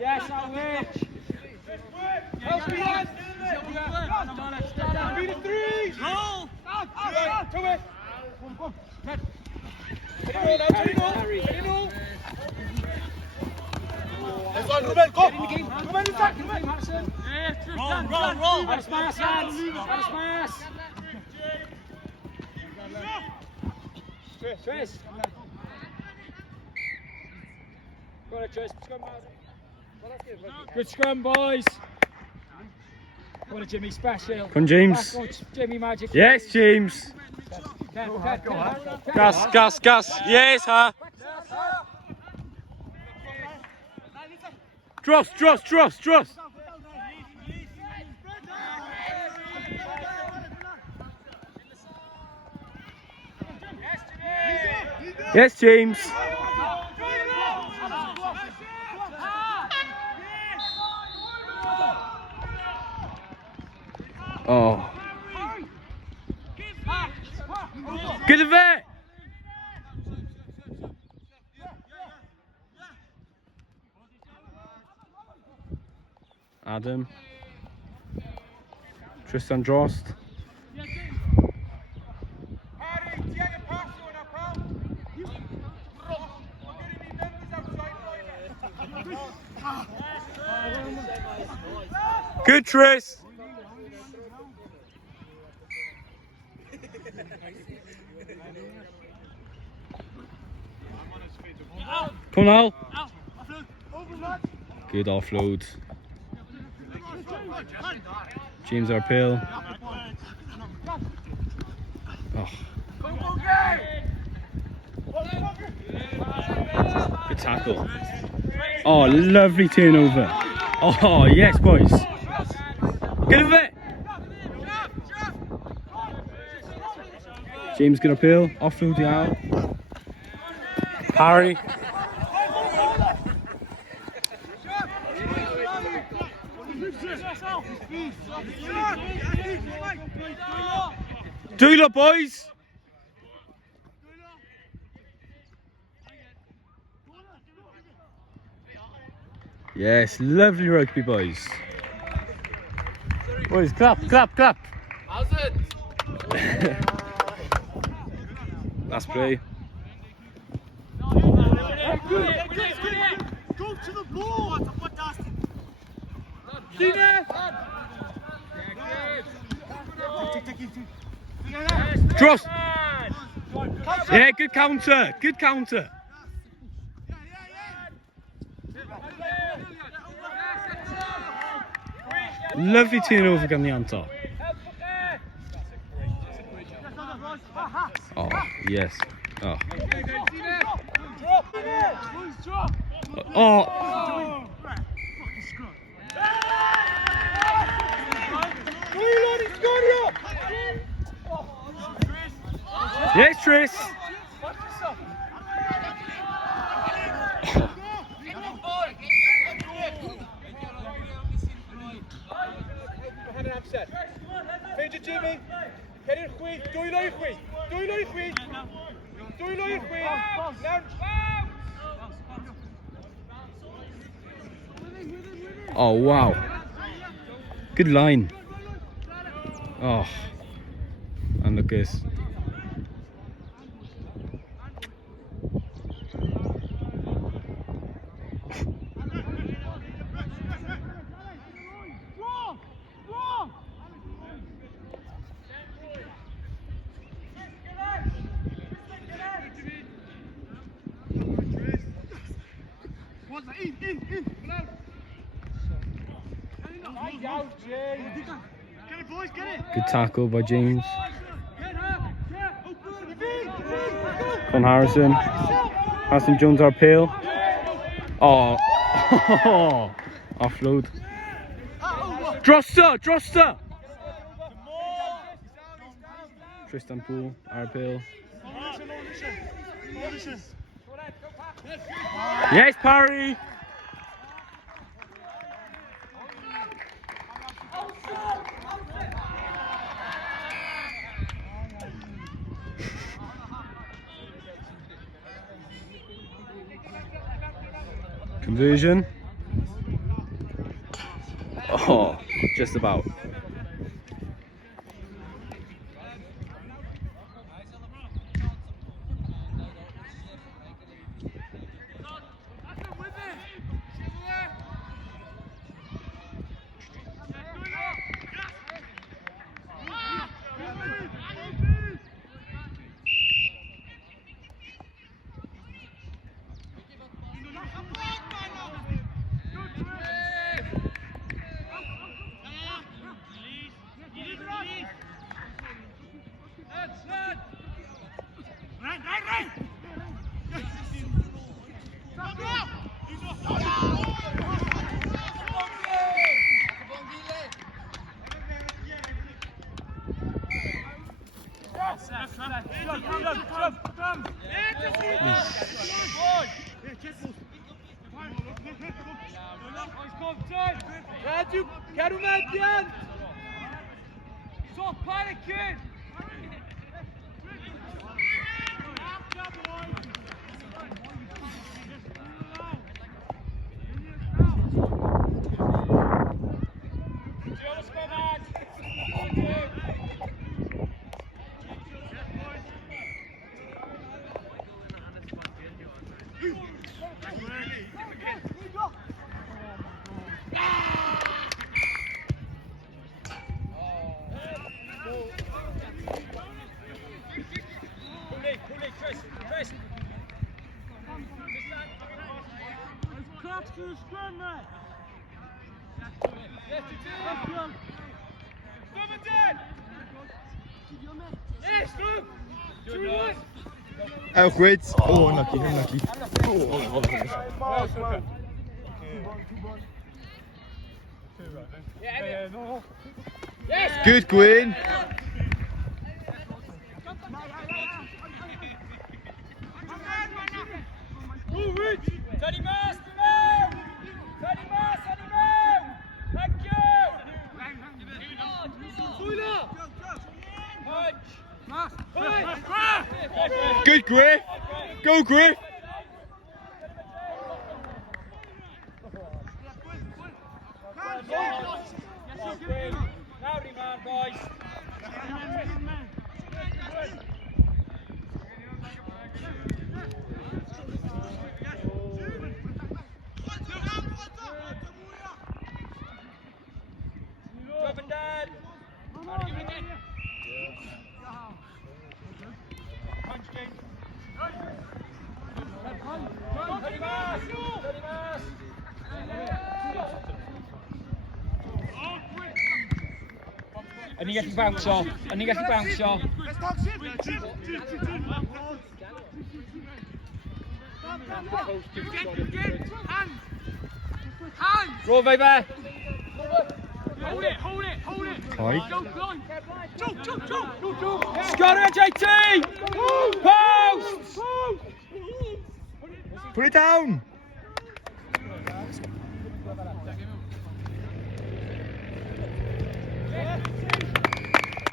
Yes, I wish. Help me on. Be the threes. Roll. To it. Come. Let's go, Ruben, go! Ruben, in fact, Ruben! Roll! That's pass, lads! That's pass! Tris! Go on, Tris. Good scrum, boys! What a Jimmy special. Come on, James. Jimmy Magic. Yes, James. Gas. Yes, huh? Dross. Yes, James. Oh. Good event. Adam. Tristan Drost. Good, Tris. Come now. Good offload. James Arpil. Oh. Good tackle. Oh, lovely turnover. Oh, yes, boys. Good of it. James good appeal. Offload it out. Harry. Doula, boys. Yes, lovely rugby, boys. Boys, clap. How's it? Last play. Go to the ball. Dross. Yeah, good counter. Lovely turnover gan the Anto. Oh, yes. Oh. Oh. Yes, Tris. Feed Jimmy. Get in quick. Dwylo i chwith. Oh, wow. Good line. Oh. And look at this. Good tackle by James. From Harrison. Harrison Jones Arpil. Oh. Offload. Droster. Tristan Poole, Arpil. Yes, Parry. Conversion. Oh, just about. Quero mediante! Só para aqui! Oh, goed. Oh, unlucky, unlucky. Good, Queen. Good, Griff. Go, Griff. Rowdy man, boys. Up and down. Punch game. Dirty mask. Dirty mask. En niet even bounce off. En niet even bounce off. Roll, baby. Hold it, hold it, hold it. Hoi. Go, go. Scotter, JT! Post! Put it down. Yeah.